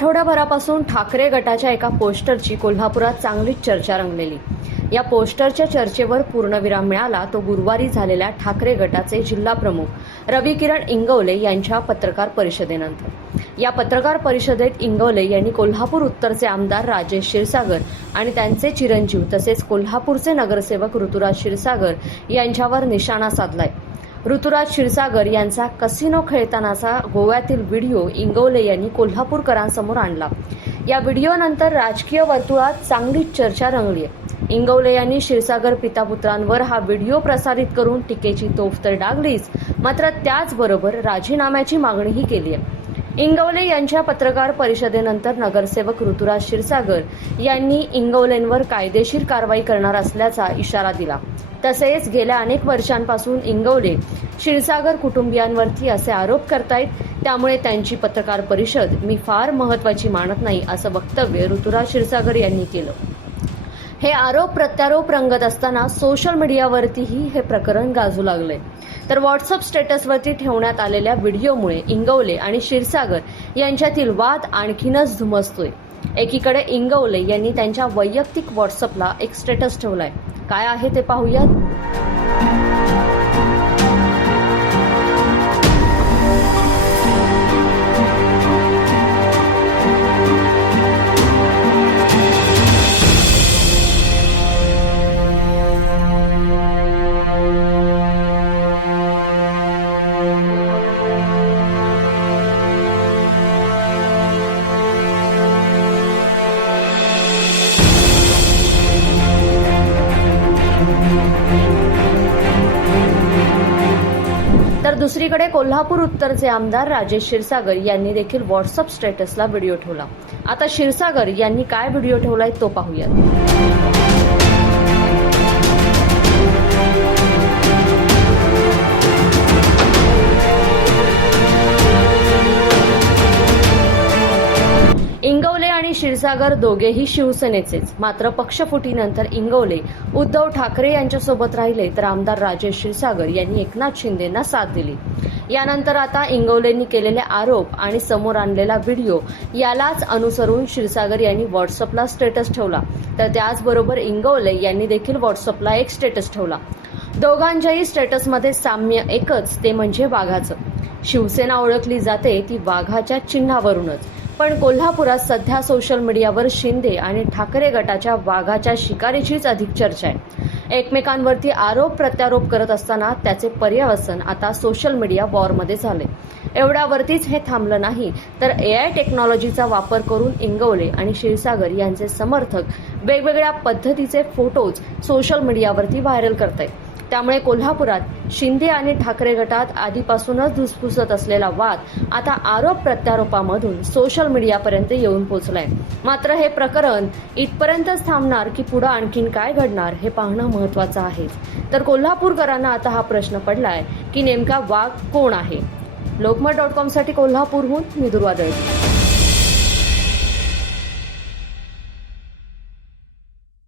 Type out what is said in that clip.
आठवड्याभरापासून ठाकरे गटाच्या एका पोस्टरची कोल्हापुरात चांगलीच चर्चा रंगलेली। या पोस्टरच्या चर्चेवर पूर्णविराम मिळाला तो गुरुवारी झालेल्या ठाकरे गटाचे जिल्हा प्रमुख रविकिरण इंगवले यांच्या पत्रकार परिषदेनंतर। या पत्रकार परिषदेत इंगवले यांनी कोल्हापूर उत्तरचे आमदार राजेश क्षीरसागर आणि त्यांचे चिरंजीव तसेच कोल्हापूरचे नगरसेवक ऋतुराज क्षीरसागर यांच्यावर निशाणा साधलाय। ऋतुराज क्षीरसागर यांचा कसिनो खेळतानाचा गोव्यातील व्हिडिओ इंगवले यांनी कोल्हापूरकरांसमोर आणला। या व्हिडिओनंतर राजकीय वर्तुळात चांगलीच चर्चा रंगली आहे। इंगवले यांनी क्षीरसागर पितापुत्रांवर हा व्हिडिओ प्रसारित करून टीकेची तोफ तर डागलीच, मात्र त्याचबरोबर राजीनाम्याची मागणीही केली आहे। इंगवले यांच्या पत्रकार परिषदेनंतर नगरसेवक ऋतुराज क्षीरसागर यांनी इंगवलेंवर कायदेशीर कारवाई करणार असल्याचा इशारा दिला। तसेच गेल्या अनेक वर्षांपासून इंगवले क्षीरसागर कुटुंबियांवरती असे आरोप करतायत, त्यामुळे त्यांची पत्रकार परिषद मी फार महत्त्वाची मानत नाही असं वक्तव्य ऋतुराज क्षीरसागर यांनी केलं। हे आरोप प्रत्यारोप रंगत असताना सोशल मीडियावरतीही हे प्रकरण गाजू लागले। तर व्हॉट्सअप स्टेटसवरती ठेवण्यात आलेल्या व्हिडिओमुळे इंगवले आणि क्षीरसागर यांच्यातील वाद आणखीनच धुमसतोय। एकीकडे इंगवले यांनी त्यांच्या वैयक्तिक व्हॉट्सअपला एक स्टेटस ठेवलाय। काय आहे ते पाहूयात। तर दुसरीकडे कोल्हापूर उत्तरचे आमदार राजेश क्षीरसागर यांनी देखील व्हॉट्सअप स्टेटसला व्हिडिओ ठेवला। आता क्षीरसागर यांनी काय व्हिडिओ ठेवलाय तो पाहूयात। इंगवले आणि क्षीरसागर दोघेही शिवसेनेचेच, मात्र पक्षफुटीनंतर इंगवले उद्धव ठाकरे यांच्यासोबत राहिले तर आमदार राजेश क्षीरसागर यांनी एकनाथ शिंदेंना साथ दिली। यानंतर आता इंगवलेंनी केलेले आरोप आणि समोर आणलेला व्हिडिओ यालाच अनुसरून क्षीरसागर यांनी व्हॉट्सअपला स्टेटस ठेवला, तर त्याचबरोबर इंगवले यांनी देखील व्हॉट्सअपला एक स्टेटस ठेवला। दोघांच्याही स्टेटसमध्ये साम्य एकच, ते म्हणजे वाघाचं। शिवसेना ओळखली जाते ती वाघाच्या चिन्हावरूनच, पण कोल्हापुरात सध्या सोशल मीडियावर शिंदे आणि ठाकरे गटाच्या वाघाच्या शिकारीचीच अधिक चर्चा आहे। एकमेकांवरती आरोप प्रत्यारोप करत असताना त्याचे पर्यवसन आता सोशल मीडिया वॉरमध्ये झाले। एवढ्यावरतीच हे थांबलं नाही, तर AI टेक्नॉलॉजीचा वापर करून इंगवले आणि क्षीरसागर यांचे समर्थक वेगवेगळ्या पद्धतीचे फोटोज सोशल मीडियावरती व्हायरल करतायत। त्यामुळे कोल्हापुरात शिंदे आणि ठाकरे गटात आधीपासूनच धुसफुसत असलेला वाद आता आरोप प्रत्यारोपामधून सोशल मीडियापर्यंत येऊन पोहोचलाय। मात्र हे प्रकरण इथपर्यंतच थांबणार की पुढे आणखीन काय घडणार हे पाहणं महत्त्वाचं आहे। तर कोल्हापूरकरांना आता हा प्रश्न पडलाय की नेमका वाघ कोण आहे। लोकमत.com साठी कोल्हापूरहून मी दुर्वा दळवी।